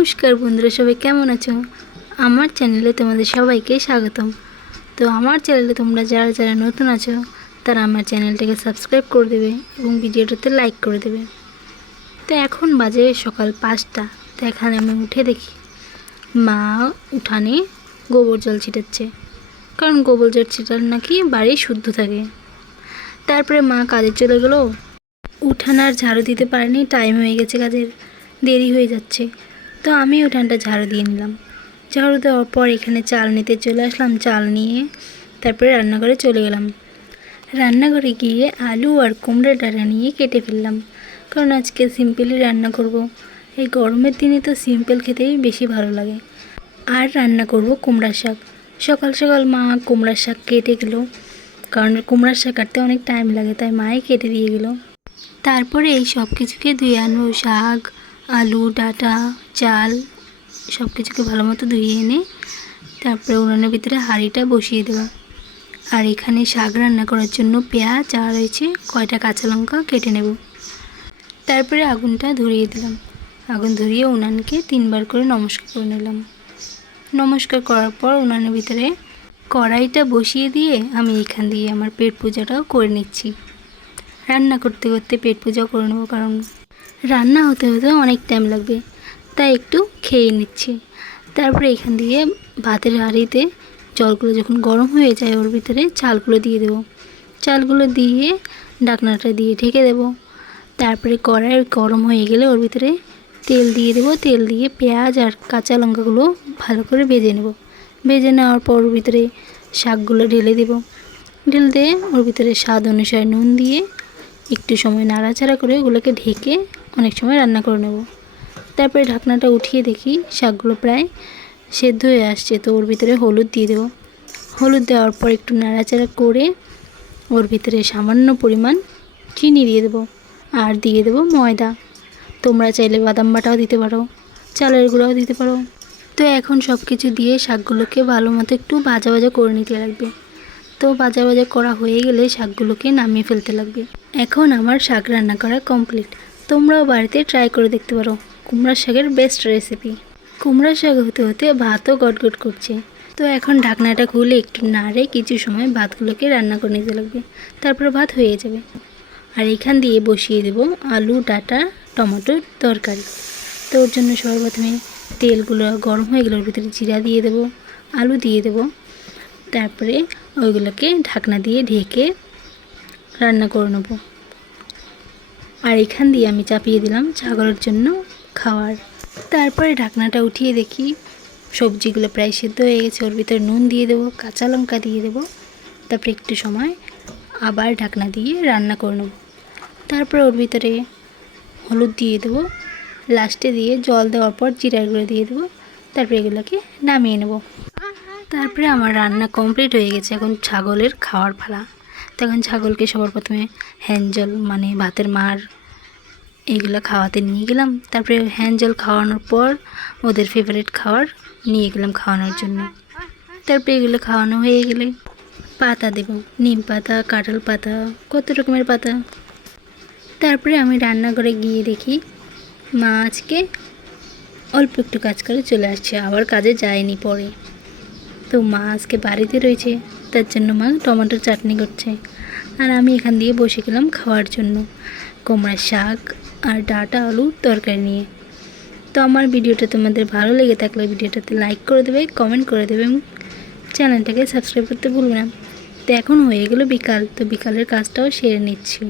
নমস্কার বন্ধুরা, সবাই কেমন আছো? আমার চ্যানেলে তোমাদের সবাইকে স্বাগতম। তো আমার চ্যানেলে তোমরা যারা যারা নতুন আছো তারা আমার চ্যানেলটাকে সাবস্ক্রাইব করে দেবে এবং ভিডিওটাতে লাইক করে দেবে। তো এখন বাজে সকাল 5টা। তো এখানে আমি উঠে দেখি মা উঠানে গোবর জল ছিটাচ্ছে, কারণ গোবর জল ছিটালে নাকি বাড়ি শুদ্ধ থাকে। তারপরে মা কাজে চলে গেল, উঠান আর ঝাড়ু দিতে পারেনি, টাইম হয়ে গেছে, কাজের দেরি হয়ে যাচ্ছে। তো আমি উঠানটা ঝাড়ু দিয়ে নিলাম। ঝাড়ু দেওয়ার পর এখানে চাল নিতে চলে আসলাম। চাল নিয়ে তারপরে রান্নাঘরে চলে গেলাম। রান্নাঘরে গিয়ে আলু আর কুমড়া ডাঁটা নিয়ে কেটে ফেললাম, কারণ আজকে সিম্পলই রান্না করব। এই গরমের দিনে তো সিম্পল খেতেই বেশি ভালো লাগে। আর রান্না করব কুমড়ার শাক। সকাল সকাল মা কুমড়ার শাক কেটে গেল, কারণ কুমড়ার শাক কাটতে অনেক টাইম লাগে, তাই মাই কেটে দিয়ে গেল। তারপরে এই সব কিছুকে ধুয়ে আনবো, শাক, আলু, ডাঁটা, চাল সব কিছুকে ভালো মতো ধুয়ে এনে তারপরে উনুনের ভিতরে হাঁড়িটা বসিয়ে দেবো। আর এখানে শাক রান্না করার জন্য পেঁয়াজ আর রয়েছে কয়টা কাঁচা লঙ্কা কেটে নেব। তারপরে আগুনটা ধরিয়ে দিলাম। আগুন ধরিয়ে উনানকে 3বার করে নমস্কার করে নিলাম। নমস্কার করার পর উনানের ভিতরে কড়াইটা বসিয়ে দিয়ে আমি এখান দিয়ে আমার পেট পূজাটাও করে নিচ্ছি। রান্না করতে করতে পেট পূজা করে নেবো, কারণ রান্না হতে হতে অনেক টাইম লাগবে, তাই একটু খেয়ে নিচ্ছি। তারপরে এখান দিয়ে ভাতের হাঁড়িতে জলগুলো যখন গরম হয়ে যায় ওর ভিতরে চালগুলো দিয়ে দেবো। চালগুলো দিয়ে ঢাকনাটা দিয়ে ঢেকে দেবো। তারপরে কড়াই গরম হয়ে গেলে ওর ভিতরে তেল দিয়ে দেবো। তেল দিয়ে পেঁয়াজ আর কাঁচা লঙ্কাগুলো ভালো করে ভেজে নেব। ভেজে নেওয়ার পর ওর ভিতরে শাকগুলো ঢেলে দেবো। ঢেলে দিয়ে ওর ভিতরে স্বাদ অনুসারে নুন দিয়ে একটু সময় নাড়াচাড়া করে ওগুলোকে ঢেকে অনেক সময় রান্না করে নেব। তারপরে ঢাকনাটা উঠিয়ে দেখি শাকগুলো প্রায় সেদ্ধ হয়ে আসছে। তো ওর ভিতরে হলুদ দিয়ে দেবো। হলুদ দেওয়ার পর একটু নাড়াচাড়া করে ওর ভিতরে সামান্য পরিমাণ চিনি দিয়ে দেবো আর দিয়ে দেবো ময়দা। তোমরা চাইলে বাদাম বাটাও দিতে পারো, চালের গুঁড়াও দিতে পারো। তো এখন সব কিছু দিয়ে শাকগুলোকে ভালো মতো একটু ভাজা ভাজা করে নিতে লাগবে। তো ভাজা ভাজা করা হয়ে গেলে শাকগুলোকে নামিয়ে ফেলতে লাগবে। এখন আমার শাক রান্না করা কমপ্লিট। তোমরাও বাড়িতে ট্রাই করে দেখতে পারো। কুমড়ার শাকের বেস্ট রেসিপি। কুমড়ার শাক হতে হতে ভাতও গটগট করছে। তো এখন ঢাকনাটা খুলে একটু নাড়ে কিছু সময় ভাতগুলোকে রান্না করে নিতে লাগবে। তারপর ভাত হয়ে যাবে। আর এখান দিয়ে বসিয়ে দেব আলু, ডাঁটা, টমেটোর তরকারি। তো ওর জন্য সর্বপ্রথমে তেলগুলো গরম হয়ে গেলে ওর ভিতরে জিরা দিয়ে দেবো, আলু দিয়ে দেবো। তারপরে ওইগুলোকে ঢাকনা দিয়ে ঢেকে রান্না করে নেব। আর এখান দিয়ে আমি চাপিয়ে দিলাম ছাগলের জন্য খাওয়ার। তারপরে ঢাকনাটা উঠিয়ে দেখি সবজিগুলো প্রায় সিদ্ধ হয়ে গেছে। ওর ভিতরে নুন দিয়ে দেবো, কাঁচা লঙ্কা দিয়ে দেবো। তারপরে একটু সময় আবার ঢাকনা দিয়ে রান্না করে নেব। তারপরে ওর ভিতরে হলুদ দিয়ে দেবো, লাস্টে দিয়ে জল দেওয়ার পর জিরার গুঁড়ো দিয়ে দেবো। তারপরে এগুলোকে নামিয়ে নেব। তারপরে আমার রান্না কমপ্লিট হয়ে গেছে। এখন ছাগলের খাওয়ার পালা। তখন ছাগলকে সবার প্রথমে হ্যান্ডজল মানে ভাতের মার এগুলো খাওয়াতে নিয়ে গেলাম। তারপরে হ্যান্ডজল খাওয়ানোর পর ওদের ফেভারিট খাবার নিয়ে গেলাম খাওয়ানোর জন্য। তারপরে এগুলো খাওয়ানো হয়ে গেলে পাতা দেব, নিম পাতা, কাঁঠাল পাতা, কত রকমের পাতা। তারপরে আমি রান্নাঘরে গিয়ে দেখি মা আজকে অল্প একটু কাজ করে চলে আসছে, আবার কাজে যায়নি পরে। তো মা আজকে বাড়িতে রয়েছে, তার জন্য মা টমেটোর চাটনি করছে। আর আমি এখান দিয়ে বসে গেলাম খাওয়ার জন্য কুমড়ার শাক আর ডাঁটা আলুর তরকারি নিয়ে। তো আমার ভিডিওটা তোমাদের ভালো লেগে থাকলে ভিডিওটাতে লাইক করে দেবে, কমেন্ট করে দেবে এবং চ্যানেলটাকে সাবস্ক্রাইব করতে ভুলবে না। তো এখন হয়ে গেল বিকাল। তো বিকালের কাজটাও সেরে নিচ্ছি।